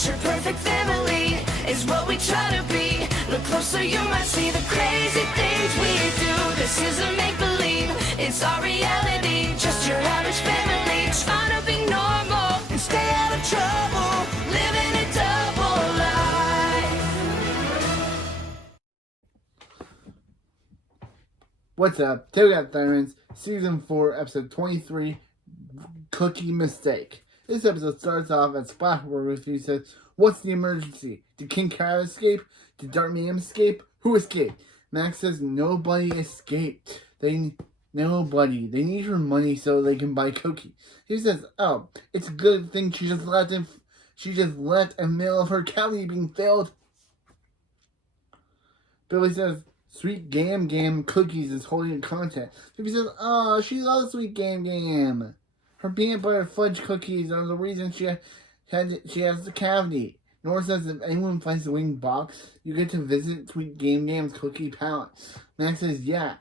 picture perfect family is what we try to be. Look closer, you might see the crazy things we do. This isn't make-believe, it's our reality. Just your average family trying to be normal and stay out of trouble, living a double life. What's up? Today we got Diamonds, Season 4, Episode 23, Cookie Mistake. This episode starts off as Splashboard with you says, "What's the emergency? Did King Crab escape? Did Dark Ma'am escape? Who escaped?" Max says, "Nobody escaped. Nobody. They need her money so they can buy Cookie." He says, "Oh, it's a good thing she just left in the middle of her cavity being failed." Billy says, "Sweet Gam Gam Cookies is holding a contest." Phoebe says, "Oh, she loves Sweet Gam Gam. Her peanut butter fudge cookies are the reason she has the cavity." Nora says, "If anyone finds the winged box, you get to visit Sweet Gam Gam's cookie palace." Max says, "Yeah.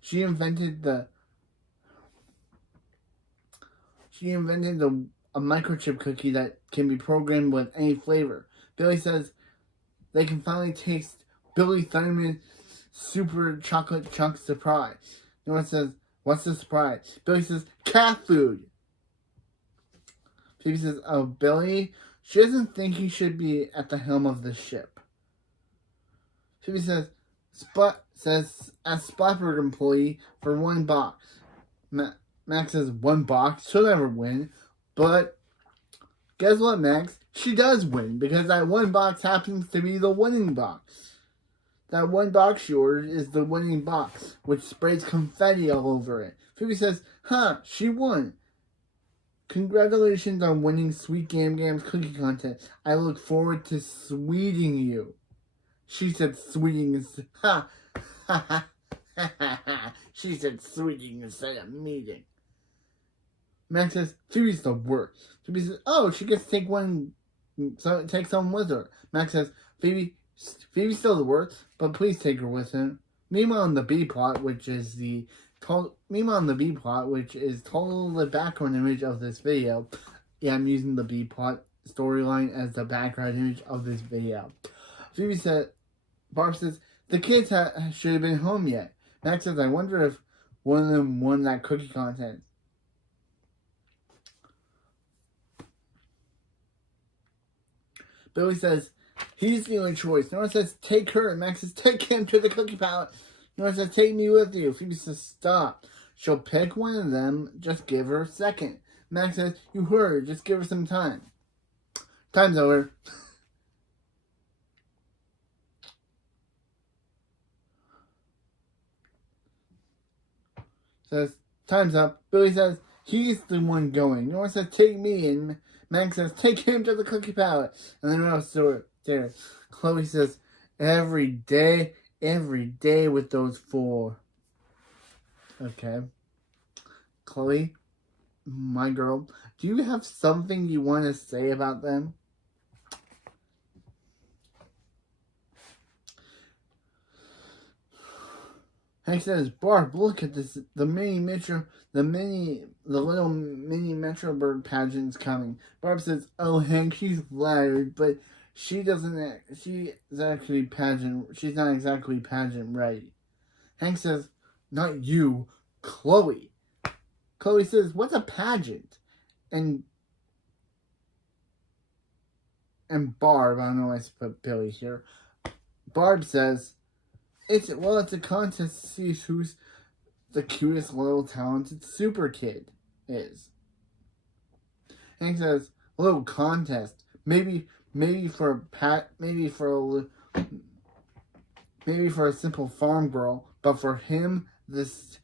She invented a microchip cookie that can be programmed with any flavor." Billy says they can finally taste Billy Thunderman's super chocolate chunk surprise. Nora says, "What's the surprise?" Billy says, "Cat food." Phoebe says, "Oh, Billy, she doesn't think he should be at the helm of the ship." Phoebe says, as Splatberg employee for one box. Max says, "One box? She'll never win." But guess what, Max? She does win, because that one box happens to be the winning box. That one box she ordered is the winning box, which sprays confetti all over it. Phoebe says, she won. "Congratulations on winning Sweet Gam Gam's cookie contest. I look forward to sweeting you." She said sweeting, she said sweeting instead of meeting. Max says, "Phoebe's the worst." Phoebe says, "Oh, she gets to take someone with her." Max says, Phoebe's still the worst, but please take her with him." Meanwhile, in the B plot, which is the total the background image of this video. Yeah, I'm using the B plot storyline as the background image of this video. Barb says, "The kids should have been home yet." Max says, "I wonder if one of them won that cookie contest." Billy says, "He's the only choice." Nora says, "Take her." Max says, "Take him to the cookie palace." Nora says, "Take me with you." Phoebe says, "Stop. She'll pick one of them. Just give her a second." Max says, "You heard. Just give her some time." Time's over. Says, "Time's up." Billy says, "He's the one going." Nora says, "Take me." And Max says, "Take him to the cookie palace." And then Rose there. Chloe says, every day with those four." Okay. Chloe, my girl, do you have something you want to say about them? Hank says, "Barb, look at this. The little mini Metrobird pageant's coming." Barb says, "Oh, Hank, she's flattered, but she's not exactly pageant ready." Hank says, "Not you, Chloe." Chloe says, "What's a pageant?" And Barb, I don't know why I put Billy here. Barb says, It's a contest to see who's the cutest, little, talented super kid is." Hank says, "A little contest, maybe for a simple farm girl, but for this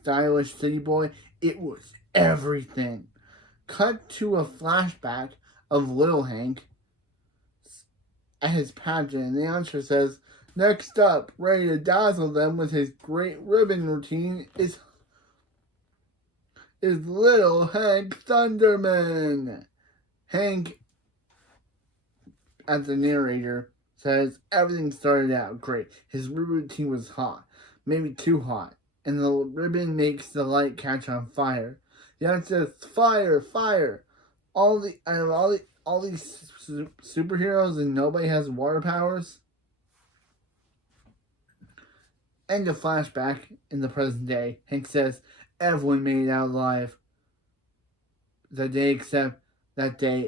stylish city boy, it was everything." Cut to a flashback of little Hank at his pageant, and the announcer says, "Next up, ready to dazzle them with his great ribbon routine is little Hank Thunderman." Hank, as the narrator, says everything started out great. His ribbon routine was hot, maybe too hot, and the ribbon makes the light catch on fire. The announcer says, "Fire, fire! All all these superheroes and nobody has water powers? End of flashback in the present day. Hank says everyone made it out alive that day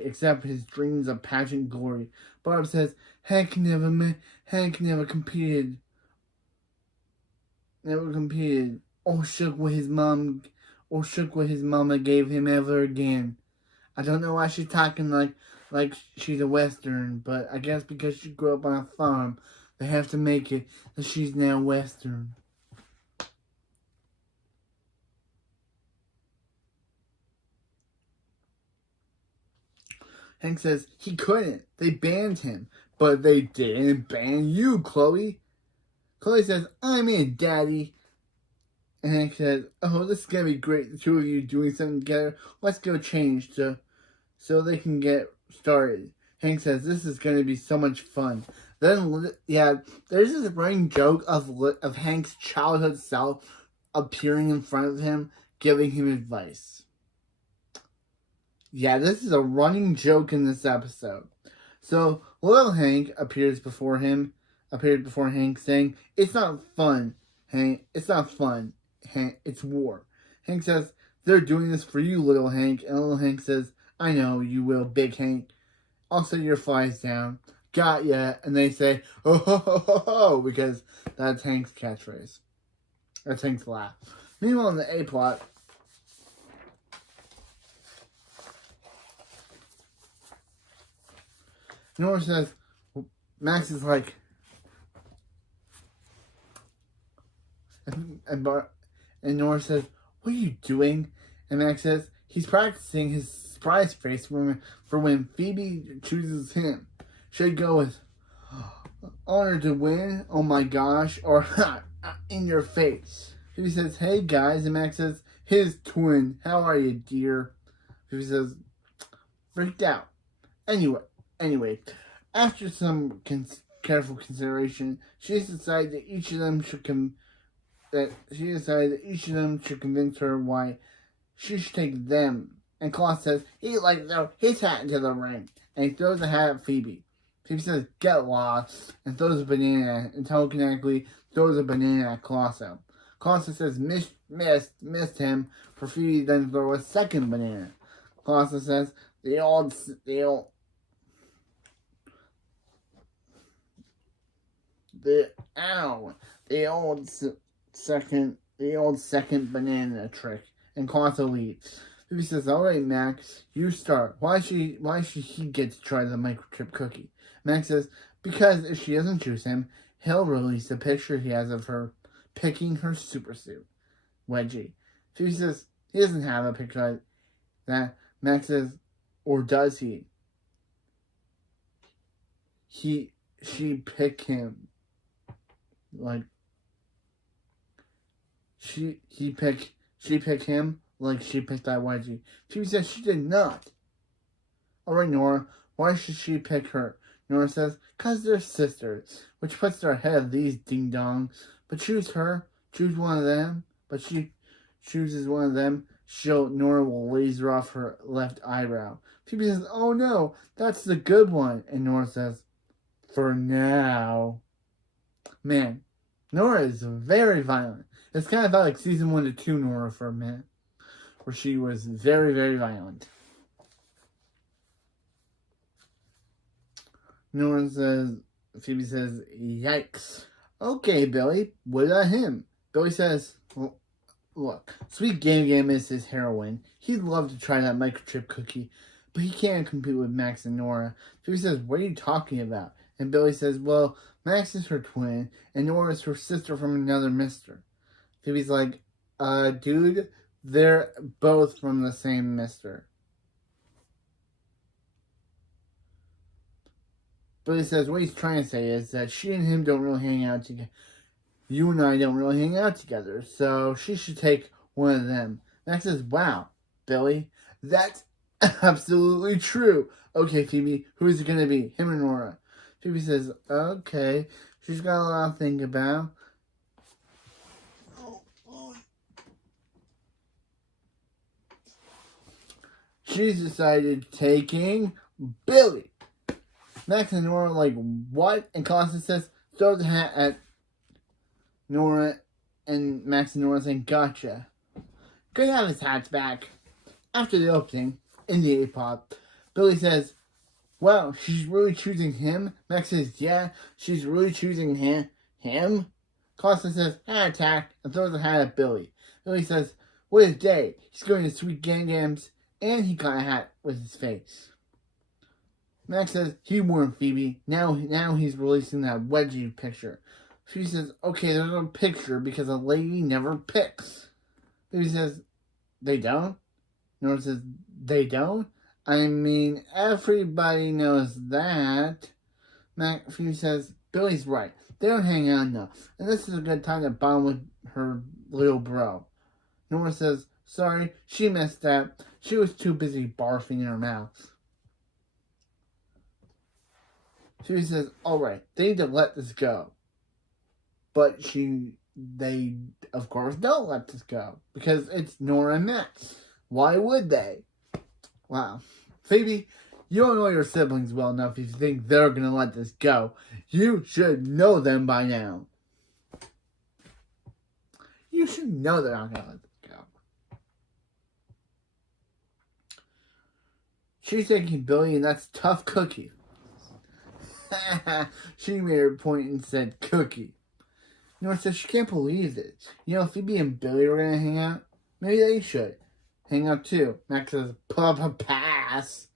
except his dreams of pageant glory. Barb says Hank never competed. Or shook what his mama gave him ever again. I don't know why she's talking like she's a Western, but I guess because she grew up on a farm, they have to make it that she's now Western. Hank says he couldn't. They banned him. But they didn't ban you, Chloe. Chloe says, I'm in, Daddy. And Hank says, oh, this is going to be great. The two of you doing something together. Let's go change so they can get started. Hank says, this is going to be so much fun. Then, yeah, there's this running joke of Hank's childhood self appearing in front of him, giving him advice. Yeah, this is a running joke in this episode. So, little Hank appeared before Hank saying, it's not fun, Hank. It's not fun, Hank. It's war. Hank says, they're doing this for you, little Hank. And little Hank says, I know you will, big Hank. I'll set your flies down. Got ya. And they say, oh, ho, ho, ho, ho, because that's Hank's catchphrase. That's Hank's laugh. Meanwhile, in the A-plot, Nora says, Max is like, and Nora says, what are you doing? And Max says, he's practicing his surprise face for when Phoebe chooses him. Should go with, honor to win, oh my gosh, or in your face. Phoebe says, hey guys, and Max says, his twin, how are you, dear? Phoebe says, freaked out. Anyway, after some careful consideration, she decided that each of them should convince her why she should take them. And Klaus says he'd like to throw his hat into the ring, and he throws the hat at Phoebe. Phoebe says, "Get lost," and throws a banana, and telekinetically throws a banana at Klaus. Klaus says, "Missed him." For Phoebe then throw a second banana. Klaus says, the old second banana trick, and Quanto leads. Phoebe says, alright Max, you start. Why should he get to try the microchip cookie? Max says, because if she doesn't choose him, he'll release the picture he has of her picking her supersuit. Wedgie. Phoebe says, he doesn't have a picture like that. Max says, or does he? She picked him. Like, she picked him like she picked that wedgie. Phoebe says she did not. Alright, Nora, why should she pick her? Nora says, cause they're sisters, which puts her ahead of these ding-dongs. But choose one of them. But she chooses one of them, Nora will laser off her left eyebrow. Phoebe says, oh no, that's the good one. And Nora says, for now. Man, Nora is very violent. It's kind of like season 1 to 2 Nora for a minute, where she was very, very violent. Phoebe says, yikes. Okay, Billy, what about him? Billy says, well, look, Sweet Game is his heroine. He'd love to try that microchip cookie, but he can't compete with Max and Nora. Phoebe says, what are you talking about? And Billy says, well, Max is her twin, and Nora is her sister from another mister. Phoebe's like, dude, they're both from the same mister. Billy says what he's trying to say is that she and him don't really hang out together. You and I don't really hang out together, so she should take one of them. Max says, wow, Billy, that's absolutely true. Okay, Phoebe, who is it going to be, him or Nora? Phoebe says, okay, she's got a lot to think about. She's decided taking Billy. Max and Nora are like, what? And Constance says, throw the hat at Nora, and Max and Nora saying, gotcha. Good to have his hats back. After the opening, in the A-pop, Billy says, wow, she's really choosing him? Max says, yeah, she's really choosing him? Constance says, hat attack, and throws the hat at Billy. Billy says, what a day. He's going to Sweet Gang Gams, and he got a hat with his face. Max says, he won, Phoebe. Now he's releasing that wedgie picture. She says, okay, there's no picture because a lady never picks. Phoebe says, they don't? Nora says, they don't? I mean, everybody knows that. Phoebe says, Billy's right. They don't hang out enough. And this is a good time to bond with her little bro. Nora says, sorry, she messed up. She was too busy barfing in her mouth. She says, alright, they need to let this go. But they, of course, don't let this go. Because it's Nora and Max. Why would they? Wow. Phoebe, you don't know your siblings well enough if you think they're going to let this go. You should know them by now. You should know they're not going to let this go. She's thinking Billy, and that's tough cookie. She made her point and said cookie. Nora says she can't believe it. You know, Phoebe and Billy are going to hang out. Maybe they should hang out too. Max says, pass.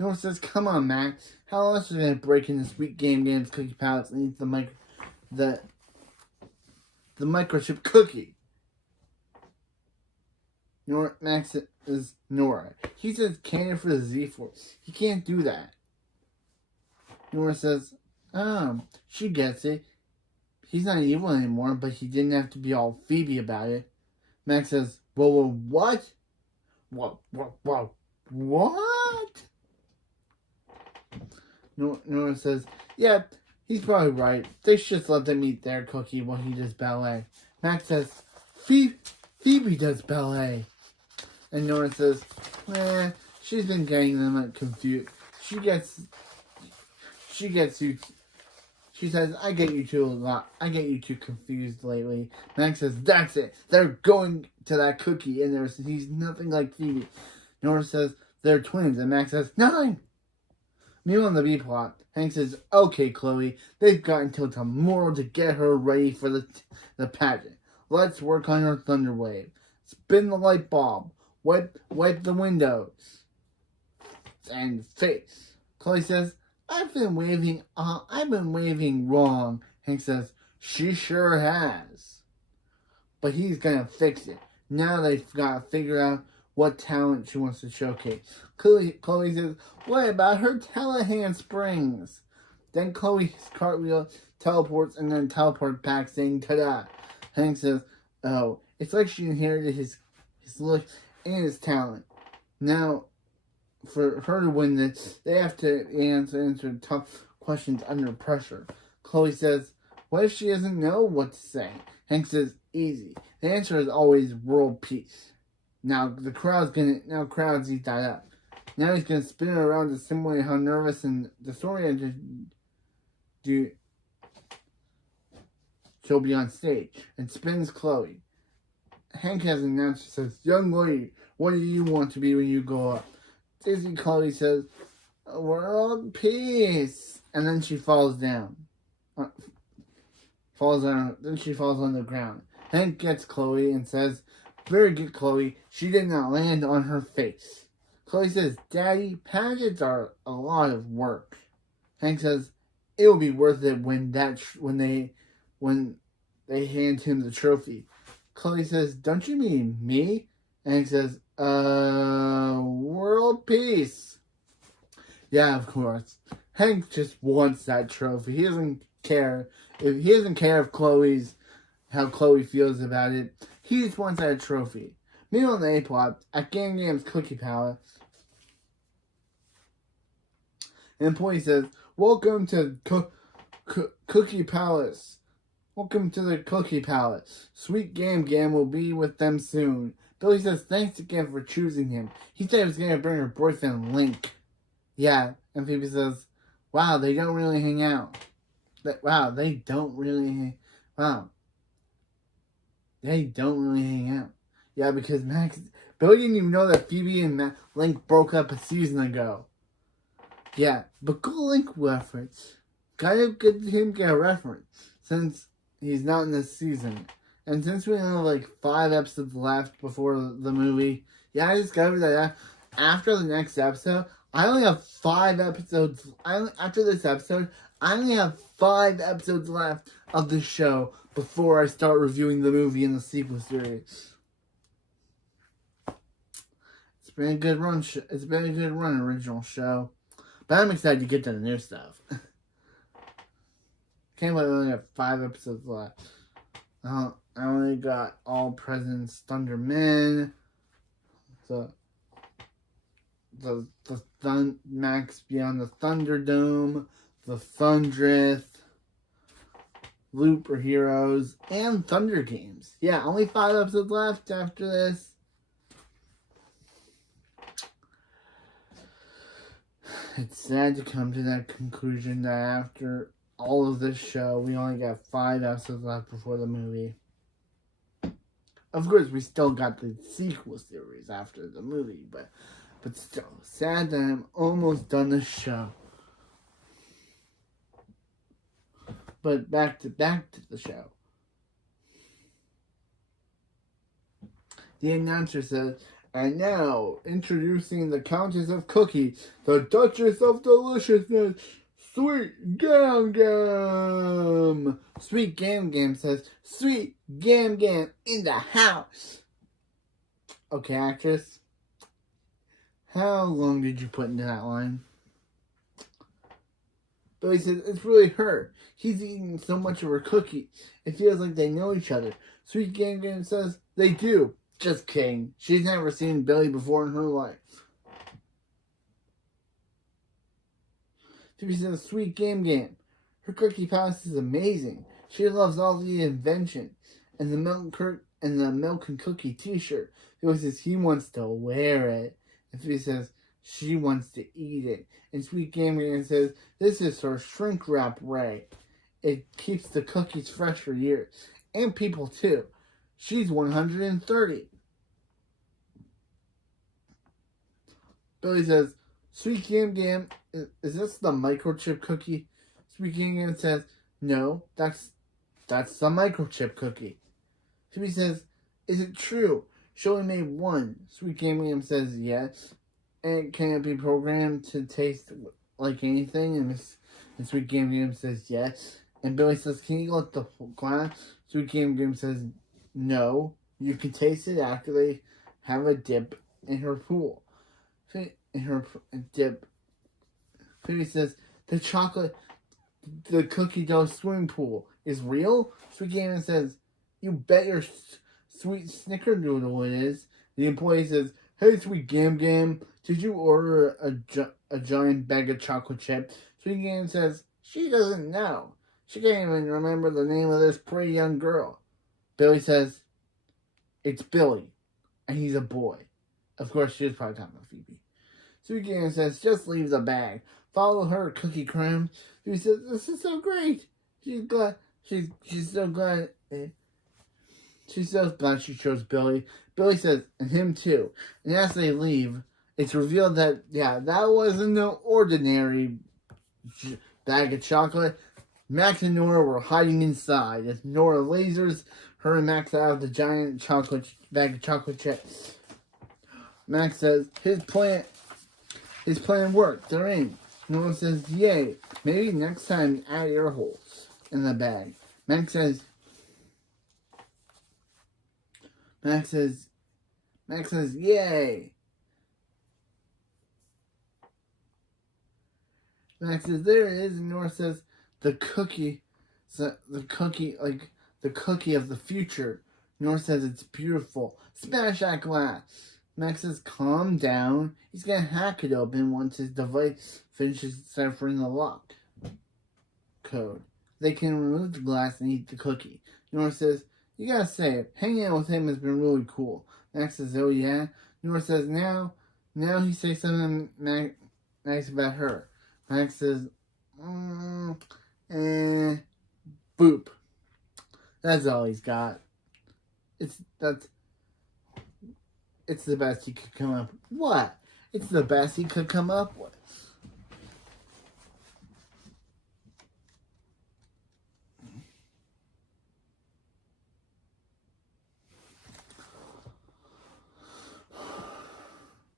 Nora says, come on, Max. How else are you going to break into Sweet Games cookie palettes and eat the microchip cookie? Max is Nora. He says candy for the Z-Force. He can't do that. Nora says, she gets it. He's not evil anymore, but he didn't have to be all Phoebe about it. Max says, well, what? What? Nora says, yeah, he's probably right. They should just let them eat their cookie while he does ballet. Max says, Phoebe does ballet. And Nora says, she's been getting them confused. She says, I get you two a lot. I get you two confused lately. Max says, that's it. They're going to that cookie, and he's nothing like Phoebe. Nora says, they're twins, and Max says, nothing. Meanwhile, on the B plot, Hank says, okay, Chloe, they've got until tomorrow to get her ready for the pageant. Let's work on her thunder wave. Spin the light bulb. Wipe the windows. And face. Chloe says, I've been waving wrong. Hank says, she sure has. But he's gonna fix it. Now they've got to figure out what talent she wants to showcase. Chloe says, what about her telehand springs? Then Chloe's cartwheel teleports and then teleports back saying, ta-da. Hank says, oh, it's like she inherited his look and his talent. Now, for her to win this, they have to answer tough questions under pressure. Chloe says, what if she doesn't know what to say? Hank says, easy. The answer is always world peace. Now crowds eat that up. Now he's gonna spin it around to simulate how nervous and disoriented she'll be on stage, and spins Chloe. Hank has an announcer says, young lady, what do you want to be when you grow up? Dizzy Chloe says, world peace. And then she falls down. Then she falls on the ground. Hank gets Chloe and says, very good, Chloe. She did not land on her face. Chloe says, Daddy, pageants are a lot of work. Hank says, it will be worth it when they hand him the trophy. Chloe says, don't you mean me? And Hank says, world peace. Yeah, of course. Hank just wants that trophy. He doesn't care. He doesn't care if how Chloe feels about it. He just wants that trophy. Meanwhile, in the A-plot, at Gang Gam's Cookie Palace, an employee says, welcome to Cookie Palace. Welcome to the Cookie Palace. Sweet Gam will be with them soon. Billy says thanks again for choosing him. He said he was going to bring her boyfriend Link. Yeah, and Phoebe says, wow, they don't really hang out. Wow, they don't really hang out. Yeah, because Billy didn't even know that Phoebe and Link broke up a season ago. Yeah, but good Link reference. Gotta get him get a reference since he's not in this season. And since we have like 5 episodes left before the movie, yeah, I discovered that after the next episode, I only have 5 episodes. After this episode, I only have 5 episodes left of the show before I start reviewing the movie and the sequel series. It's been a good run. It's been a good run, original show. But I'm excited to get to the new stuff. Can't believe I only have 5 episodes left. I only got All President's Thunder Men, the Max Beyond the Thunderdome, the Thundrith, Looper Heroes, and Thunder Games. Yeah, only 5 episodes left after this. It's sad to come to that conclusion that after all of this show, we only got 5 episodes left before the movie. Of course, we still got the sequel series after the movie, but still, sad that I'm almost done the show. But back to the show. The announcer says, and now, introducing the Countess of Cookie, the Duchess of Deliciousness, Sweet Gam Gam. Sweet Gam Gam says, Sweet Gam Gam in the house. Okay, actress. How long did you put into that line? Billy says, it's really her. He's eating so much of her cookie. It feels like they know each other. Sweet Gam Gam says, they do. Just kidding. She's never seen Billy before in her life. Phoebe says, Sweet Gam Gam. Her cookie palace is amazing. She loves all the invention. And the milk and cookie t-shirt. Billy says he wants to wear it. And Phoebe says she wants to eat it. And Sweet Gam Gam says, this is her shrink wrap ray. It keeps the cookies fresh for years. And people too. She's 130. Billy says, Sweet Gam Gam, is this the microchip cookie? Sweet Gam Gam says, no, that's the microchip cookie. Phoebe says, is it true? She only made one. Sweet Gam Gam says, yes. And can it be programmed to taste like anything? And Sweet Gam Gam says, yes. And Billy says, can you let the glass? Sweet Gam Gam says, no. You can taste it after they have a dip in her pool. In her dip. Phoebe says, the cookie dough swimming pool is real? Sweet Gam Gam says, you bet your sweet snickerdoodle it is. The employee says, hey, Sweet Gam Gam, did you order a giant bag of chocolate chip? Sweet Gam Gam says, she doesn't know. She can't even remember the name of this pretty young girl. Billy says, it's Billy, and he's a boy. Of course, she's probably talking about Phoebe. Sweet Gam Gam says, just leave the bag. Follow her, Cookie Crumbs. Phoebe says, this is so great. She's so glad. She's so glad she chose Billy. Billy says, and him too. And as they leave, it's revealed that, yeah, that wasn't no ordinary bag of chocolate. Max and Nora were hiding inside. As Nora lasers her and Max out of the giant bag of chocolate chips. Max says, his plan worked. They're in. Nora says, yay. Maybe next time add air holes in the bag. Max says, yay. Max says, there it is. And Nora says, the cookie of the future. Nora says, it's beautiful. Smash that glass. Max says, calm down. He's going to hack it open once his device finishes deciphering the lock code. They can remove the glass and eat the cookie. Nora says, you gotta say it. Hanging out with him has been really cool. Max says, oh yeah? Nora says, now he says something nice about her. Max says, boop. That's all he's got. It's the best he could come up with. What? It's the best he could come up with.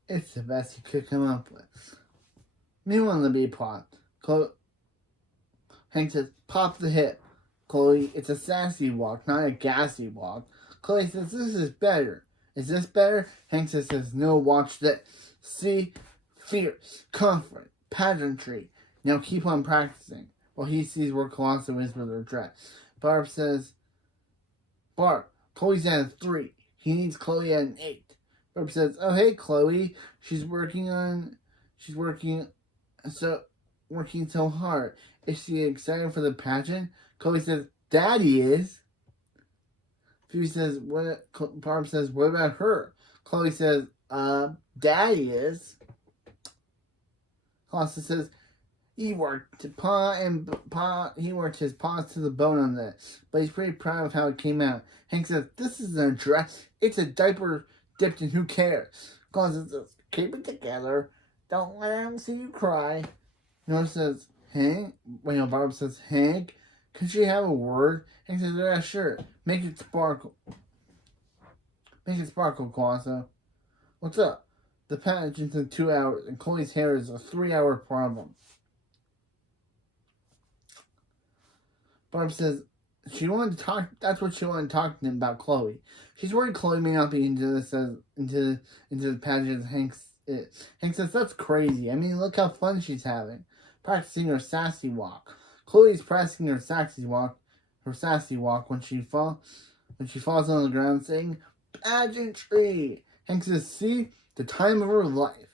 It's the best he could come up with. Meanwhile, in the B plot, Hank says, pop the hip. Chloe, it's a sassy walk, not a gassy walk. Chloe says, this is better. Is this better? Hank says, no, watch this. See? Fierce, confident, pageantry. Now keep on practicing. While he sees where Colosso is with her dress. Barb says, Chloe's at a 3. He needs Chloe at an 8. Barb says, oh, hey, Chloe. She's working so hard. Is she excited for the pageant? Chloe says, Daddy is. Phoebe says, Barb says, what about her? Chloe says, Daddy is. Colosso says, he worked his paws to the bone on this, but he's pretty proud of how it came out. Hank says, this isn't a dress, it's a diaper dipped in who cares. Colosso says, keep it together, don't let him see you cry. Nora says, Barb says, Hank, could she have a word? Hank says, yeah, sure. Make it sparkle. Colosso. What's up? The pageant's in 2 hours, and Chloe's hair is a 3-hour problem. Barb says, that's what she wanted to talk to him about Chloe. She's worried Chloe may not be into the pageant as Hank is. Hank says, that's crazy. I mean, look how fun she's having. Practicing her sassy walk. Chloe's practicing her sassy walk when she falls on the ground saying, pageantry. Hank says, see? The time of her life.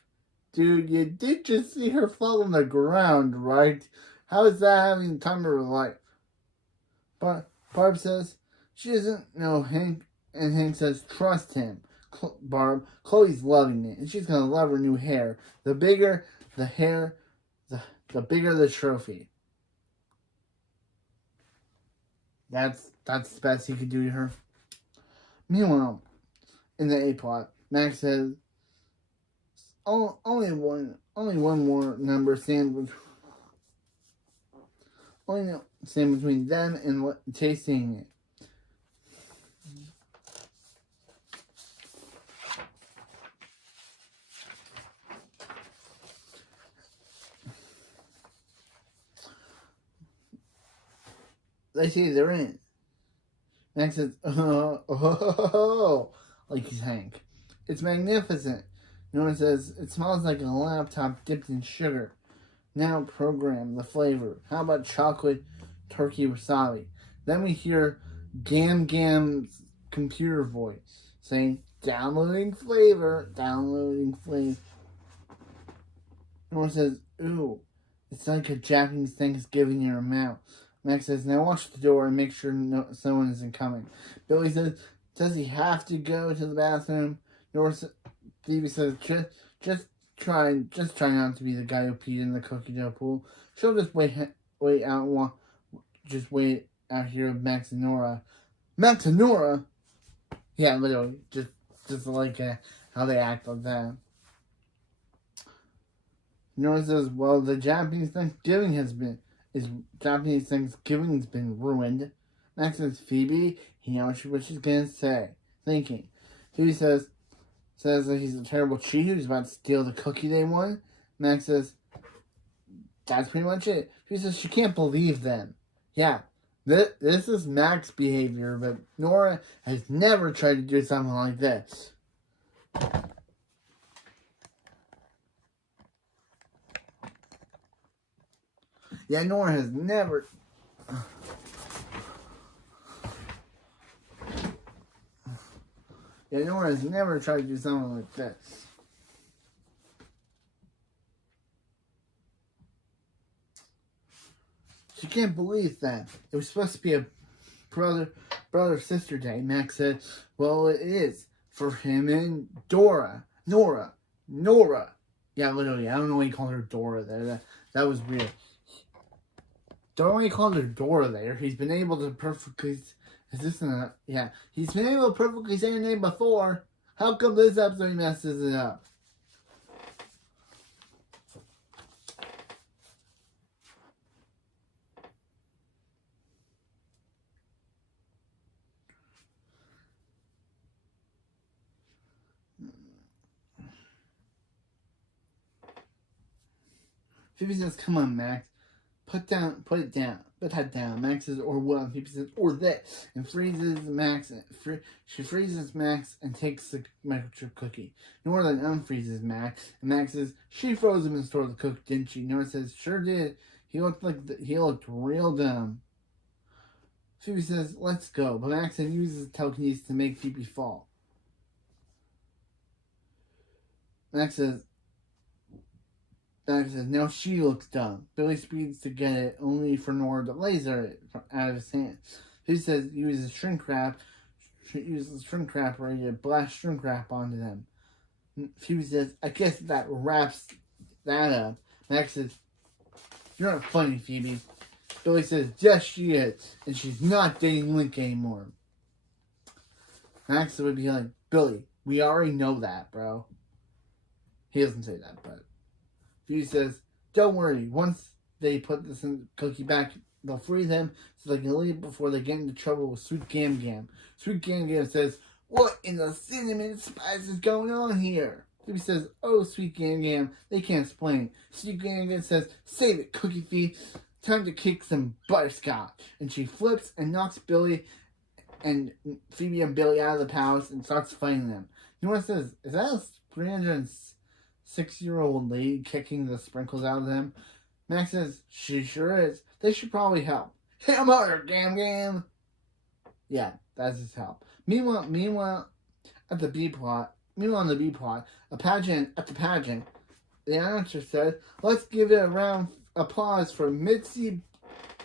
Dude, you did just see her fall on the ground, right? How is that having the time of her life? But Barb says, she doesn't know Hank, and Hank says, trust him. Barb, Chloe's loving it, and she's going to love her new hair. The bigger the hair, the bigger the trophy. That's the best he could do to her. Meanwhile, in the A plot, Max says, only one more number stand between them and tasting it. They say they're in. Max says, like he's Hank. It's magnificent. Nora says, it smells like a laptop dipped in sugar. Now program the flavor. How about chocolate turkey wasabi? Then we hear Gam Gam's computer voice saying, downloading flavor. Nora says, ooh, it's like a Japanese Thanksgiving in your mouth. Max says, now watch the door and make sure someone isn't coming. Billy says, does he have to go to the bathroom? Phoebe says, just try not to be the guy who peed in the cookie dough pool. She'll just wait out here with Max and Nora. Max and Nora? Yeah, literally, just like how they act like that. Nora says, well, the Japanese Thanksgiving's been ruined. Max says, Phoebe, he knows what she's gonna say. Thinking. Phoebe says that he's a terrible cheater who's about to steal the cookie they won. Max says, that's pretty much it. Phoebe says she can't believe them. Yeah, this is Max behavior, but Nora has never tried to do something like this. Yeah, Nora has never... Nora has never tried to do something like this. She can't believe that. It was supposed to be a brother-sister day. Max said, well, it is. For him and Nora. Yeah, literally. I don't know why he called her Dora there. That was weird. Don't know why he called her Dora there. He's been able to perfectly... Is this an... Yeah. He's been able to perfectly say her name before. How come this episode he messes it up? Phoebe says, come on, Max. Put it down. Put that down. Max says, or what? Phoebe says, or this. And freezes Max. She freezes Max and takes the microchip cookie. Nora then unfreezes Max. And Max says, she froze him and stored the cookie, didn't she? Nora says, sure did. He looked real dumb. Phoebe says, let's go. But Max then uses telekinesis to make Phoebe fall. Max says, now she looks dumb. Billy speeds to get it, only for Nora to laser it out of his hand. He says he uses shrink wrap ready to blast shrink wrap onto them. Phoebe says, I guess that wraps that up. Max says, you're not funny, Phoebe. Billy says, yes, she is, and she's not dating Link anymore. Max would be like, Billy, we already know that, bro. He doesn't say that, but Phoebe says, don't worry, once they put this in cookie back, they'll free them so they can leave before they get into trouble with Sweet Gam Gam. Sweet Gam Gam says, what in the cinnamon spice is going on here? Phoebe says, oh, Sweet Gam Gam, they can't explain. Sweet Gam Gam says, save it, Cookie Thief. Time to kick some butterscotch. And she flips and knocks Billy and Phoebe and Billy out of the palace and starts fighting them. Nora says, is that a 306-year-old lady kicking the sprinkles out of them? Max says, she sure is. They should probably help. Hit him harder, Gam Gam. Yeah, that's his help. Meanwhile, on the B plot, a pageant at the pageant, the announcer said, let's give it a round applause for Mitzi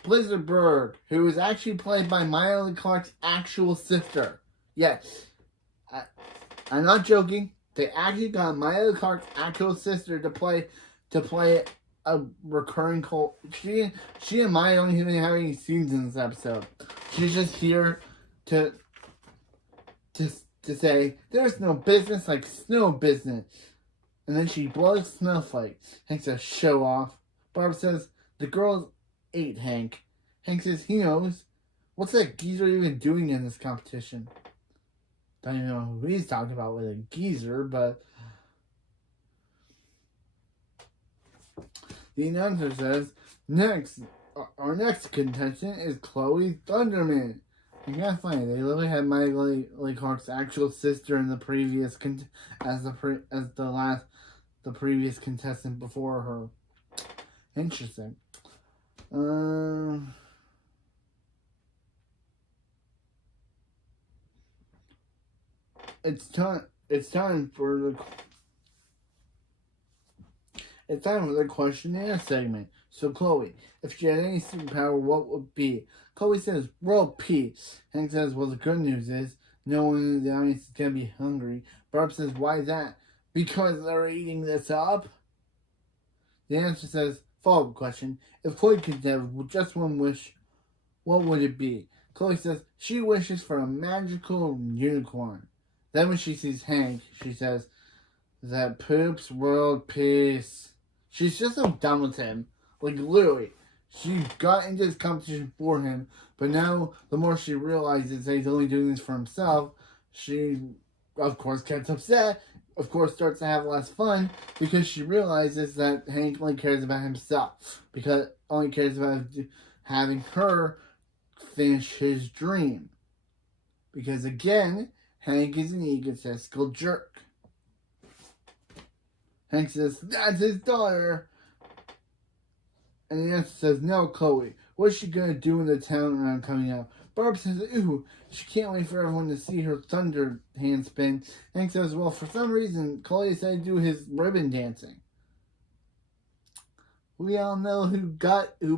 Blizzardberg, who is actually played by Miley Clark's actual sister. Yes, I'm not joking. They actually got Miley Clark's actual sister to play a recurring cult. She and Maya don't even have any scenes in this episode. She's just here to say there's no business like snow business, and then she blows Snowflake. Hank says, show off. Barb says, the girls ate Hank. Hank says he knows. What's that geezer even doing in this competition? Don't even know who he's talking about with a geezer, but the announcer says, our next contestant is Chloe Thunderman. And that's funny. They literally had Miley Clark's actual sister in the previous the previous contestant before her. Interesting. It's time for the questionnaire segment. So Chloe, if she had any superpower, what would it be? Chloe says, world peace. Hank says, well, the good news is no one in the audience is gonna be hungry. Barb says, why is that? Because they're eating this up. The answer says, follow-up question. If Chloe could have just one wish, what would it be? Chloe says she wishes for a magical unicorn. Then when she sees Hank, she says, that poops world peace. She's just so done with him. Like, literally, she got into this competition for him, but now the more she realizes that he's only doing this for himself, she, of course, gets upset. Of course, starts to have less fun because she realizes that Hank only cares about himself, because only cares about having her finish his dream. Because again, Hank is an egotistical jerk. Hank says, that's his daughter. And the answer says, no, Chloe. What's she gonna do in the town round coming up? Barb says, ooh, she can't wait for everyone to see her thunder hand spin. Hank says, well, for some reason, Chloe decided to do his ribbon dancing. We all know who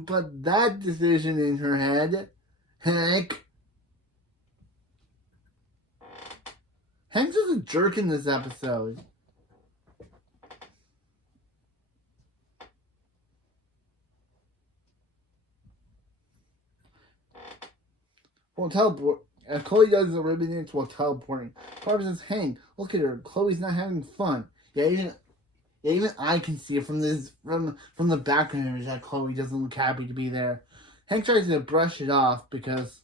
put that decision in her head. Hank. Hank's just a jerk in this episode. while teleporting. Chloe does the ribbon dance while teleporting. Barb says, Hank, look at her. Chloe's not having fun. Yeah, even I can see it from the background image that Chloe doesn't look happy to be there. Hank tries to brush it off because,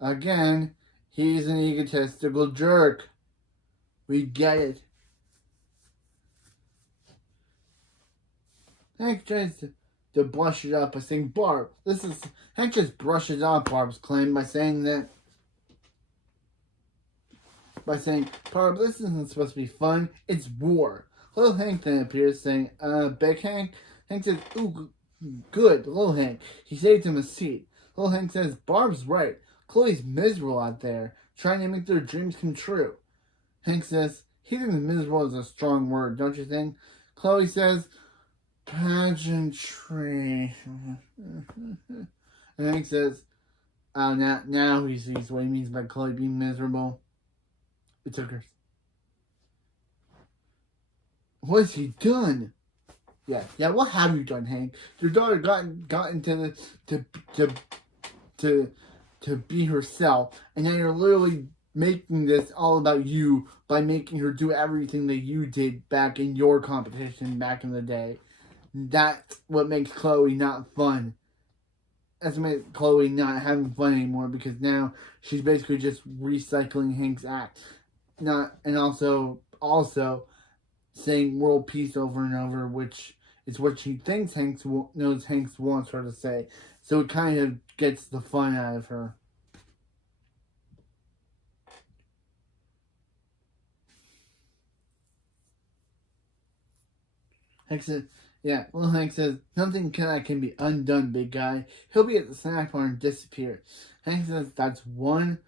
again, he's an egotistical jerk. We get it. Hank tries to brush it off by saying, Barb, Hank just brushes off Barb's claim by saying, Barb, this isn't supposed to be fun, it's war. Little Hank then appears saying, Big Hank? Hank says, ooh, good, Little Hank. He saved him a seat. Little Hank says, Barb's right. Chloe's miserable out there, trying to make their dreams come true. Hank says, he thinks miserable is a strong word, don't you think? Chloe says, pageantry. And Hank says, now he sees what he means by Chloe being miserable. It took her. What's he done? Yeah. What have you done, Hank? Your daughter got into to be herself, and now you're literally making this all about you by making her do everything that you did back in your competition back in the day. That's what makes Chloe not fun. That's what makes Chloe not having fun anymore, because now she's basically just recycling Hank's act. And also saying world peace over and over, which is what she thinks knows Hanks wants her to say. So it kind of gets the fun out of her. Hank says, little Hank says, nothing can be undone, big guy. He'll be at the snack bar and disappear. Hank says, that's one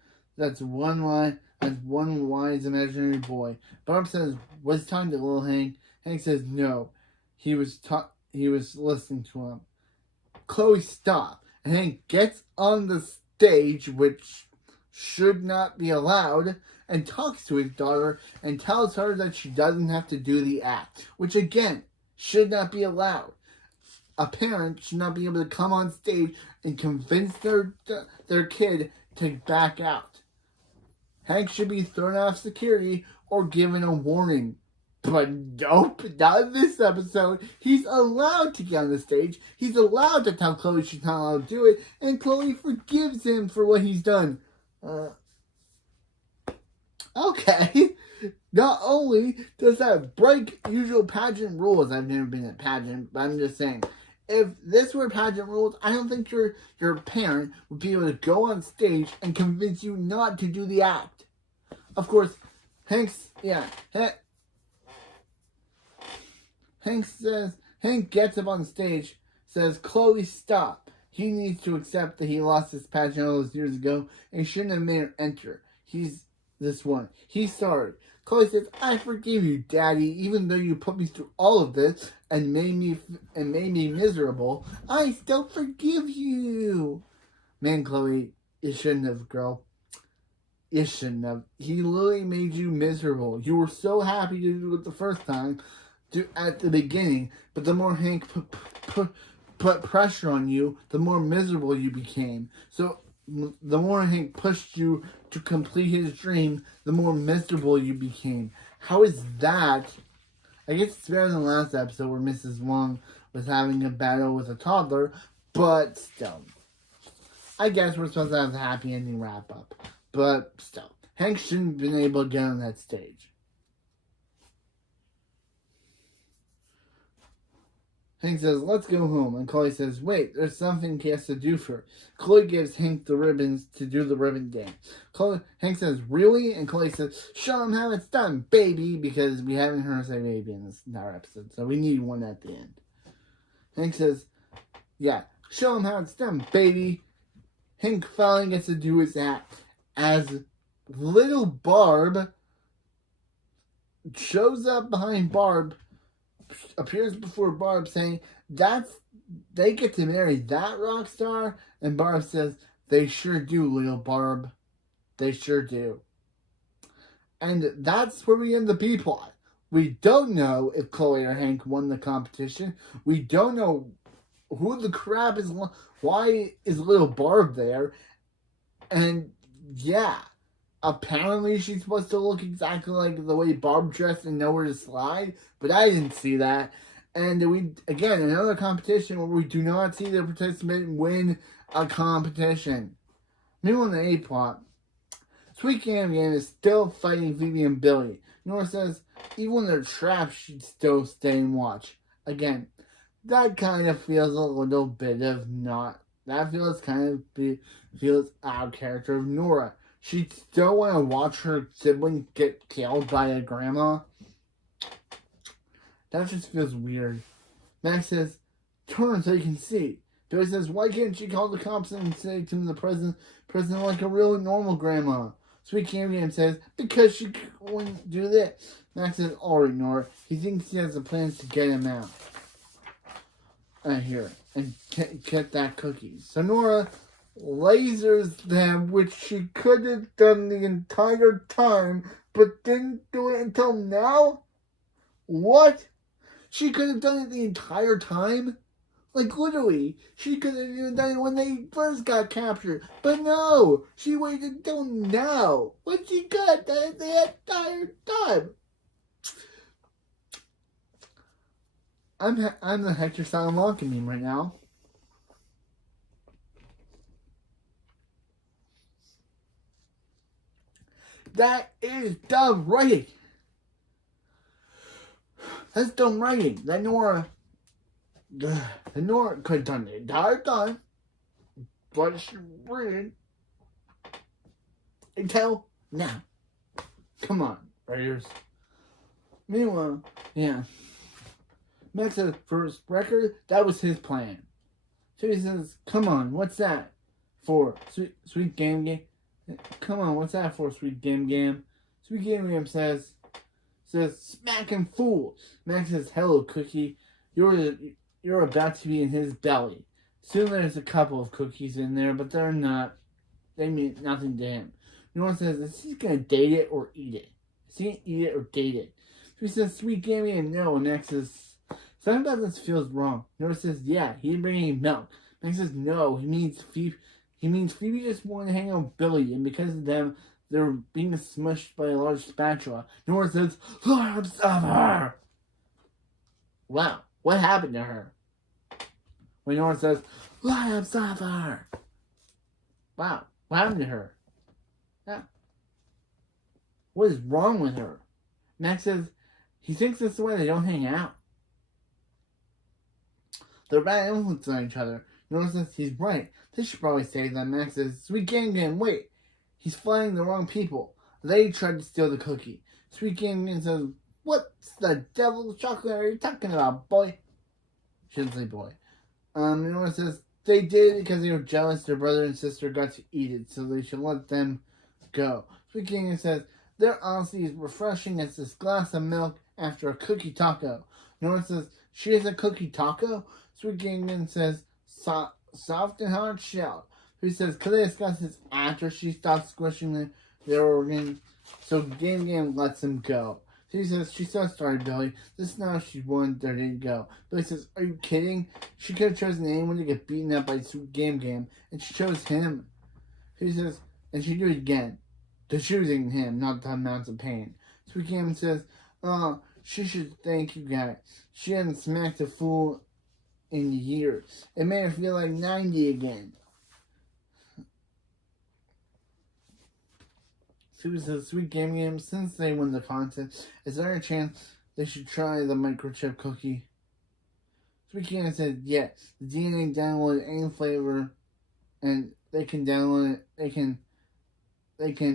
wise imaginary boy. Barb says, was talking to little Hank. Hank says, no. He was listening to him. Chloe stopped, and Hank gets on the stage, which should not be allowed, and talks to his daughter and tells her that she doesn't have to do the act, which again should not be allowed. A parent should not be able to come on stage and convince their kid to back out. Hank should be thrown off security or given a warning. But nope, not in this episode. He's allowed to get on the stage. He's allowed to tell Chloe she's not allowed to do it. And Chloe forgives him for what he's done. Okay. Not only does that break usual pageant rules. I've never been at pageant, but I'm just saying. If this were pageant rules, I don't think your parent would be able to go on stage and convince you not to do the act. Of course, Hank gets up on stage, says, Chloe, stop. He needs to accept that he lost his pageant all those years ago and shouldn't have made her enter. He's this one. He's sorry. Chloe says, I forgive you, Daddy, even though you put me through all of this and made me miserable. I still forgive you. Man, Chloe, you shouldn't have, girl. You shouldn't have. He literally made you miserable. You were so happy to do it the first time at the beginning, but the more Hank put pressure on you, the more miserable you became. So the more Hank pushed you to complete his dream, the more miserable you became. How is that? I guess it's better than the last episode where Mrs. Wong was having a battle with a toddler, but still. I guess we're supposed to have a happy ending wrap up. But still, Hank shouldn't have been able to get on that stage. Hank says, let's go home. And Chloe says, wait, there's something he has to do for her. Chloe gives Hank the ribbons to do the ribbon dance. Hank says, really? And Chloe says, show him how it's done, baby. Because we haven't heard her say baby in this entire episode. So we need one at the end. Hank says, yeah, show him how it's done, baby. Hank finally gets to do his act. As little Barb shows up behind Barb, appears before Barb saying, they get to marry that rock star? And Barb says, they sure do, little Barb. They sure do. And that's where we end the B-plot. We don't know if Chloe or Hank won the competition. We don't know who the crap is. Why is little Barb there? And yeah. Apparently she's supposed to look exactly like the way Barb dressed in Nowhere to Slide, but I didn't see that. And we, again, another competition where we do not see the participant win a competition. Meanwhile, in the A plot, Sweet Game Game is still fighting Phoebe and Billy. Nora says, even when they're trapped, she'd still stay and watch. Again, that kind of feels a little bit of not. That feels feels out of character of Nora. She'd still want to watch her sibling get killed by a grandma. That just feels weird. Max says, turn so you can see. Billy says, why can't she call the cops and say to the president like a real normal grandma? Sweet Game Game says, because she wouldn't do that. Max says, alright, Nora. He thinks he has the plans to get him out. I hear it. And get that cookie. So Nora lasers them, which she could have done the entire time, but didn't do it until now? What? She could have done it the entire time? Like, literally, she could have even done it when they first got captured. But no, she waited until now. What she got done it the entire time? I'm the Hector Salamanca meme right now. That is dumb writing. That's dumb writing. That Nora could have done the entire time, but she didn't until now. Come on, writers. Meanwhile, yeah. Max says, for his record, that was his plan. So he says, come on, what's that for? Sweet Game Game? Come on, what's that for, Sweet Game Game? Sweet Game Game says, smack him, fool. Max says, hello, Cookie. You're about to be in his belly. Soon there's a couple of cookies in there, but they're not. They mean nothing to him. Nora says, is he going to date it or eat it? Is he going to eat it or date it? He says, Sweet Game Game, no. And Max says, something about this feels wrong. Nora says, yeah, he's bringing milk. Max says, no, he means Phoebe just wanted to hang out with Billy, and because of them, they're being smushed by a large spatula. Nora says, "Lords of her!" Wow, what happened to her? When Nora says, "Lords of her!" Wow, what happened to her? Yeah. What is wrong with her? Max says, he thinks that's the way they don't hang out. They're bad influences on each other. Nora says, he's right. They should probably say that. Max says, Sweet Game Game, wait. He's flying the wrong people. They tried to steal the cookie. Sweet Game Game says, what's the devil's chocolate are you talking about, boy? She doesn't say boy. Nora says, they did it because they were jealous their brother and sister got to eat it, so they should let them go. Sweet Game Game says, their honesty is refreshing as this glass of milk after a cookie taco. Nora says, she has a cookie taco? Sweet Game Game says, soft and hard shell. He says, could they discuss this after she stops squishing their organ? So Game Game lets him go. He says, she's so sorry, Billy. This is not how she wanted there to go. Billy says, are you kidding? She could have chosen anyone to get beaten up by Sweet Game Game, and she chose him. He says, and she did it again. To choosing him, not the amounts of pain. Sweet Game says, oh, she should thank you guys. She hadn't smacked a fool in years. It made her feel like 90 again. Phoebe says, Sweet Game Game, since they won the contest, is there a chance they should try the microchip cookie? Sweet Game said, yes. The DNA download any flavor, and they can download it. They can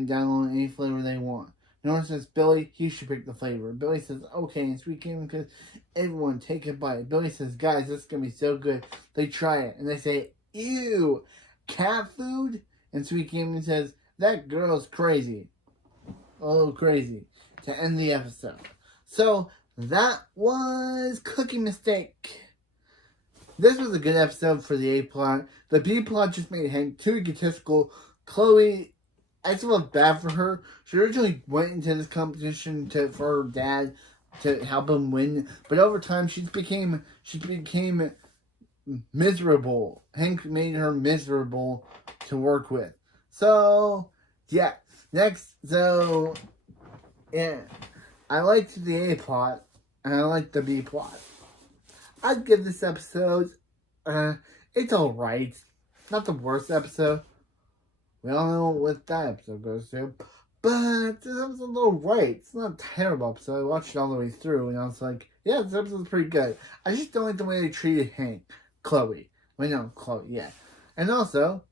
download any flavor they want. Nora says, Billy, you should pick the flavor. Billy says, okay, and Sweet Game because everyone take a bite. Billy says, guys, this is going to be so good. They try it, and they say, ew, cat food? And Sweet Game says, that girl's crazy. Oh, crazy. To end the episode. So, that was Cookie Mistake. This was a good episode for the A plot. The B plot just made Hank too egotistical. Chloe, I feel bad for her. She originally went into this competition for her dad to help him win, but over time she became miserable. Hank made her miserable to work with. So Yeah. Next, so yeah, I liked the A plot and I liked the B plot. I'd give this episode, it's alright. Not the worst episode. We all know what that episode goes to. But this episode's alright. It's not a terrible episode. I watched it all the way through and I was like, yeah, this episode's pretty good. I just don't like the way they treated Chloe. Chloe, yeah. And also,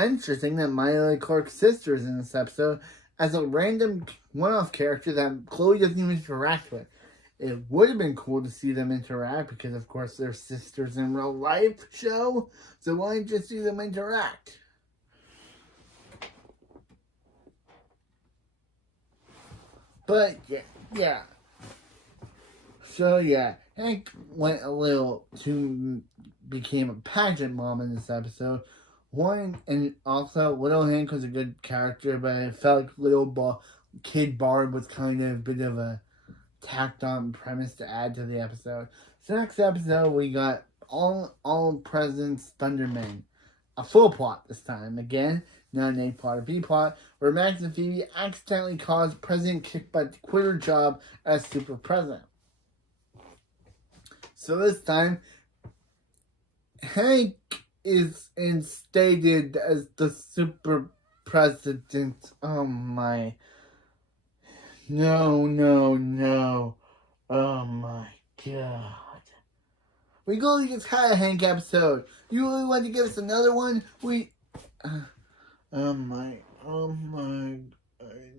interesting that Miley Clark's sister is in this episode as a random one-off character that Chloe doesn't even interact with. It would have been cool to see them interact because, of course, they're sisters in real life show. So why don't you just see them interact? But, yeah. So, yeah. Hank went a little became a pageant mom in this episode. And also, Little Hank was a good character, but I felt like Kid Barb was kind of a bit of a tacked on premise to add to the episode. So next episode we got all President's Thundermen. A full plot this time. Again, not an A plot or B plot, where Max and Phoebe accidentally caused President Kickbutt to quit her job as super president. So this time Hank is instated as the super president. Oh my. No. Oh my god. We really just had a Hank episode. You really want to give us another one? Oh my.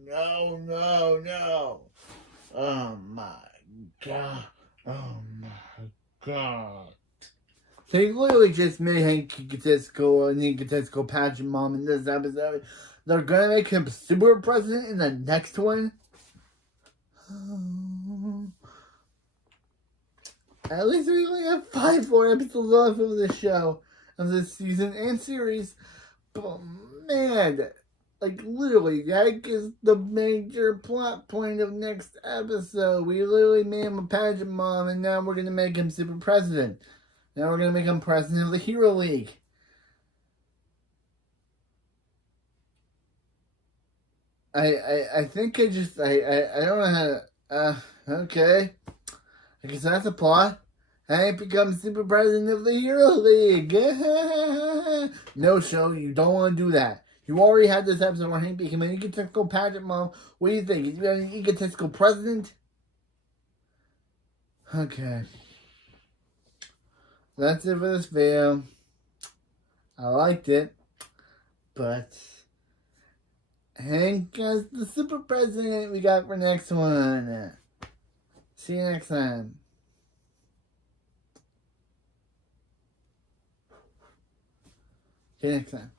No. Oh my god. Oh my god. They literally just made Hank Egotistical and Egotistical pageant mom in this episode. They're gonna make him super president in the next one? At least we only have 5 more episodes left of this show, of this season and series. But man, like literally, Hank is the major plot point of next episode. We literally made him a pageant mom, and now we're gonna make him super president. Now we're gonna make him president of the Hero League. I think I don't know how to, okay. I guess that's a plot. Hank becomes super president of the Hero League. No, show, you don't want to do that. You already had this episode where Hank became an egotistical pageant mom. What do you think? Is he an egotistical president? Okay. That's it for this video. I liked it. But Hank as the super president we got for next one. See you next time. See you next time.